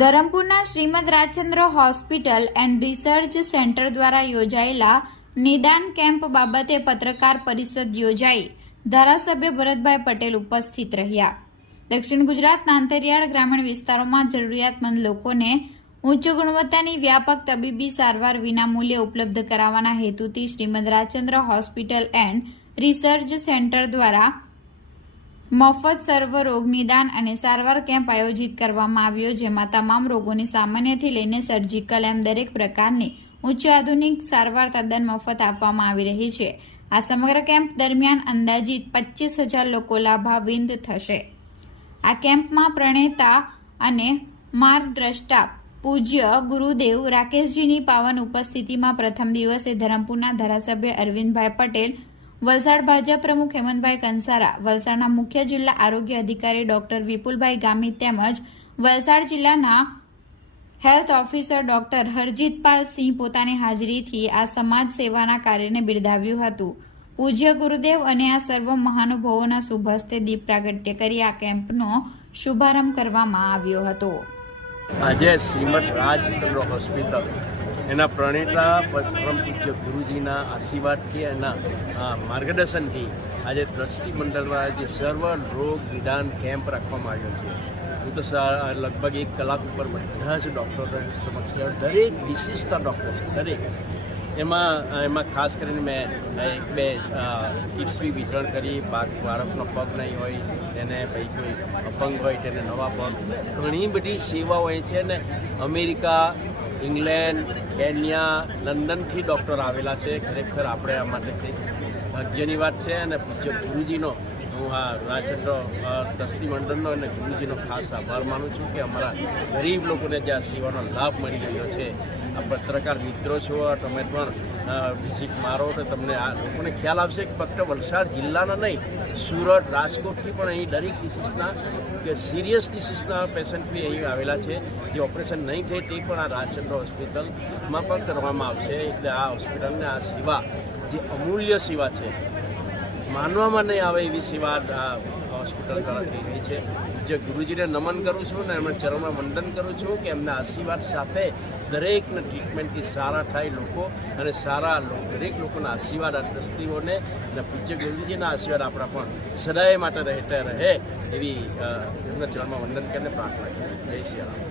ધરમપુરના Shrimad Rajchandra hospital and research centre દ્વારા યોજાયેલા નિદાન કેમ્પ બાબતે પત્રકાર પરિષદ યોજાઈ. ધારાસભ્ય ભરતભાઈ પટેલ ઉપસ્થિત રહ્યા. દક્ષિણ ગુજરાતના અંતરિયાળ ગ્રામીણ વિસ્તારોમાં જરૂરિયાતમંદ લોકોને ઉચ્ચ ગુણવત્તાની વ્યાપક તબીબી સારવાર વિનામૂલ્યે ઉપલબ્ધ કરાવવાના હેતુથી Shrimad Rajchandra hospital and research centre દ્વારા મફત સર્વરોગ નિદાન અને સારવાર કેમ્પ આયોજિત કરવામાં આવ્યો, જેમાં તમામ રોગોની સામાન્યથી લઈને સર્જિકલ એમ દરેક પ્રકારની ઉચ્ચ આધુનિક સારવાર તદ્દન મફત આપવામાં આવી રહી છે. આ સમગ્ર કેમ્પ દરમિયાન અંદાજિત પચીસ હજાર લોકો લાભાવિંદ થશે. આ કેમ્પમાં પ્રણેતા અને માર્ગદ્રષ્ટા પૂજ્ય ગુરુદેવ રાકેશજીની પાવન ઉપસ્થિતિમાં પ્રથમ દિવસે ધરમપુરના ધારાસભ્ય અરવિંદભાઈ પટેલ વલસાડ ભાજપ પ્રમુખ હેમંતભાઈ કંસારા, વલસાડના મુખ્ય જિલ્લા આરોગ્ય અધિકારી ડોક્ટર વિપુલભાઈ ગામી તેમજ વલસાડ જિલ્લાના health officer doctor Harjitpal Singh પોતાની હાજરીથી આ સમાજ સેવાના કાર્યને બિરદાવ્યું હતું. પૂજ્ય ગુરુદેવ અને આ સર્વ મહાનુભાવોના શુભ હસ્તે દીપ પ્રાગટ્ય કરી આ કેમ્પનો શુભારંભ કરવામાં આવ્યો હતો. આજે શ્રીમદ રાજચંદ્ર હોસ્પિટલ એના પ્રણેતા પરમ પૂજ્ય ગુરુજીના આશીર્વાદથી એના માર્ગદર્શનથી આજે દ્રષ્ટિ મંડળમાં આજે સર્વ રોગ નિદાન કેમ્પ રાખવામાં આવ્યો છે. હું તો લગભગ એક કલાક ઉપર બધા જ ડૉક્ટરો સમક્ષ દરેક વિશિષ્ટ ડૉક્ટર છે, દરેક. એમાં એમાં ખાસ કરીને મેં એક બે ટિપ્સ વિતરણ કરી બાળકનો પગ નહીં હોય, તેને ભાઈ કોઈ અપંગ હોય, તેને નવા પગ. ઘણી બધી સેવાઓ એ છે ને, અમેરિકા ઇંગ્લેન્ડ, કેન્યા, લંડનથી ડૉક્ટર આવેલા છે. ખરેખર આપણે આ માટે ભાગ્યની વાત છે અને પૂજ્ય ગુરુજીનો, હું આ રાજચંદ્ર ટ્રસ્ટી મંડળનો અને ગુરુજીનો ખાસ આભાર માનું છું કે અમારા ગરીબ લોકોને જે આ સેવાનો લાભ મળી રહ્યો છે. આ પત્રકાર મિત્રો છો તમે પણ વિઝિટ મારો તો તમને આ લોકોને ખ્યાલ આવશે કે ફક્ત વલસાડ જિલ્લાના નહીં, સુરત, રાજકોટથી પણ અહીં દરેક ડિસીઝના કે સિરિયસ ડિસીઝના પેશન્ટ બી અહીં આવેલા છે. જે ઓપરેશન નહીં થાય તે પણ આ રાજચંદ્ર હોસ્પિટલમાં પણ કરવામાં આવશે. એટલે આ હોસ્પિટલને આ સેવા, જે અમૂલ્ય સેવા છે, માનવામાં નહીં આવે એવી સેવા આ હોસ્પિટલ દ્વારા થઈ રહી છે. જે ગુરુજીને નમન કરું છું ને એમના ચરણમાં વંદન કરું છું કે એમના આશીર્વાદ સાથે દરેકને ટ્રીટમેન્ટથી સારા થાય લોકો અને સારા દરેક લોકોના આશીર્વાદ આ દ્રષ્ટિઓને અને પૂજ્ય ગુરુજીના આશીર્વાદ આપણા પણ સદાય માટે રહેતા રહે એવી એમના ચરણમાં વંદન કરીને પ્રાર્થના કરી જય શ્રી રામ.